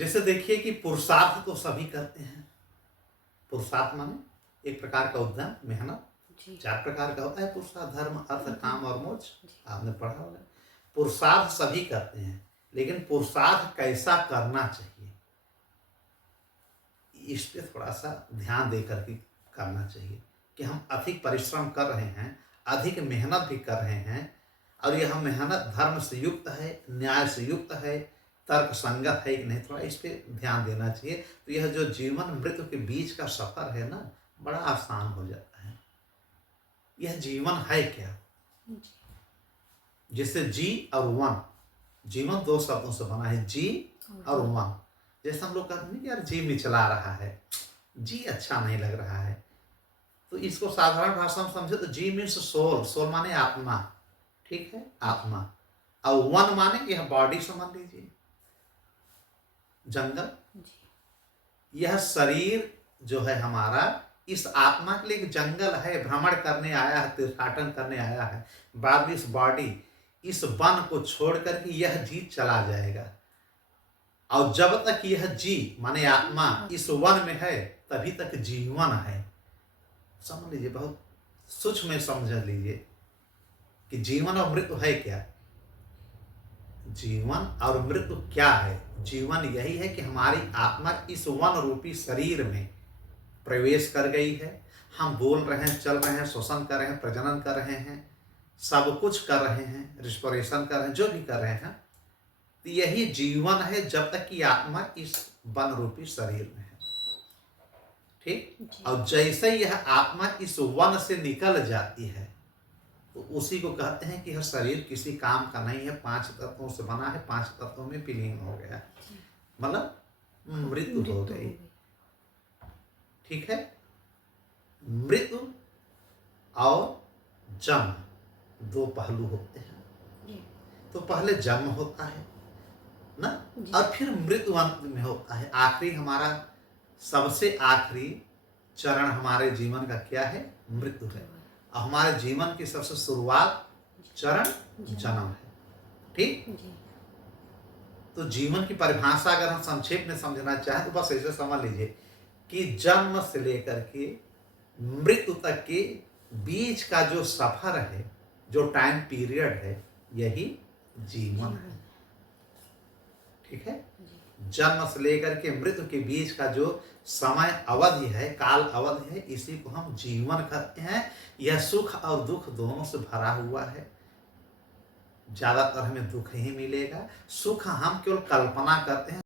जैसे देखिए कि पुरुषार्थ तो सभी करते हैं। पुरुषार्थ माने एक प्रकार का उद्यम, मेहनत। जी। 4 प्रकार का होता है पुरुषार्थ: धर्म, अर्थ, काम और मोक्ष। जी। आपने पढ़ा होगा। पुरुषार्थ सभी करते हैं, लेकिन पुरुषार्थ कैसा करना चाहिए, इस पे थोड़ा सा ध्यान दे करके करना चाहिए कि हम अधिक परिश्रम कर रहे हैं, अधिक मेहनत भी कर रहे हैं, और यह मेहनत धर्म से युक्त है, न्याय से युक्त है, तर्क संगत है कि नहीं, थोड़ा इस पे ध्यान देना चाहिए। तो यह जो जीवन मृत्यु के बीच का सफर है ना, बड़ा आसान हो जाता है। यह जीवन है क्या? जी। जैसे जी और वन, जीवन 2 शब्दों से बना है, जी और वन। जैसे हम लोग कहते हैं कि यार जी मिचला रहा है, जी अच्छा नहीं लग रहा है, तो इसको साधारण भाषा में समझे तो जी मीन्स सोल, सोल माने आत्मा, ठीक है, आत्मा। और वन माने यह बॉडी समझ लीजिए, जंगल। जी। यह शरीर जो है हमारा, इस आत्मा के लिए एक जंगल है, भ्रमण करने आया है, तीर्थाटन करने आया है। बाद में इस बॉडी, इस वन को छोड़ करके यह जी चला जाएगा, और जब तक यह जी माने आत्मा इस वन में है, तभी तक जीवन है। समझ लीजिए, बहुत सूक्ष्म में समझ लीजिए कि जीवन और मृत्यु है क्या। जीवन और मृत्यु क्या है? जीवन यही है कि हमारी आत्मा इस वन रूपी शरीर में प्रवेश कर गई है। हम बोल रहे हैं, चल रहे हैं, श्वसन कर रहे हैं, प्रजनन कर रहे हैं, सब कुछ कर रहे हैं, रिस्पिरेशन कर रहे हैं, जो भी कर रहे हैं, तो यही जीवन है जब तक कि आत्मा इस वन रूपी शरीर में है, ठीक। और जैसे यह आत्मा इस वन से निकल जाती है, तो उसी को कहते हैं कि यह शरीर किसी काम का नहीं है, 5 तत्वों से बना है, 5 तत्वों में विलीन हो गया, मतलब मृत्यु हो गई, ठीक है। मृत्यु और जन्म 2 पहलू होते हैं। तो पहले जन्म होता है ना, और फिर मृत्यु अंत में होता है। आखिरी हमारा सबसे आखिरी चरण हमारे जीवन का क्या है? मृत्यु है। और हमारे जीवन की सबसे शुरुआत चरण जन्म है, ठीक। तो जीवन की परिभाषा अगर हम संक्षेप में समझना चाहें तो बस ऐसे समझ लीजिए कि जन्म से लेकर के मृत्यु तक के बीच का जो सफर है, जो टाइम पीरियड है, यही जीवन है, ठीक है। जन्म से लेकर के मृत्यु के बीच का जो समय अवधि है, काल अवधि है, इसी को हम जीवन कहते हैं। यह सुख और दुख दोनों से भरा हुआ है। ज्यादातर हमें दुख ही मिलेगा, सुख हम केवल कल्पना करते हैं।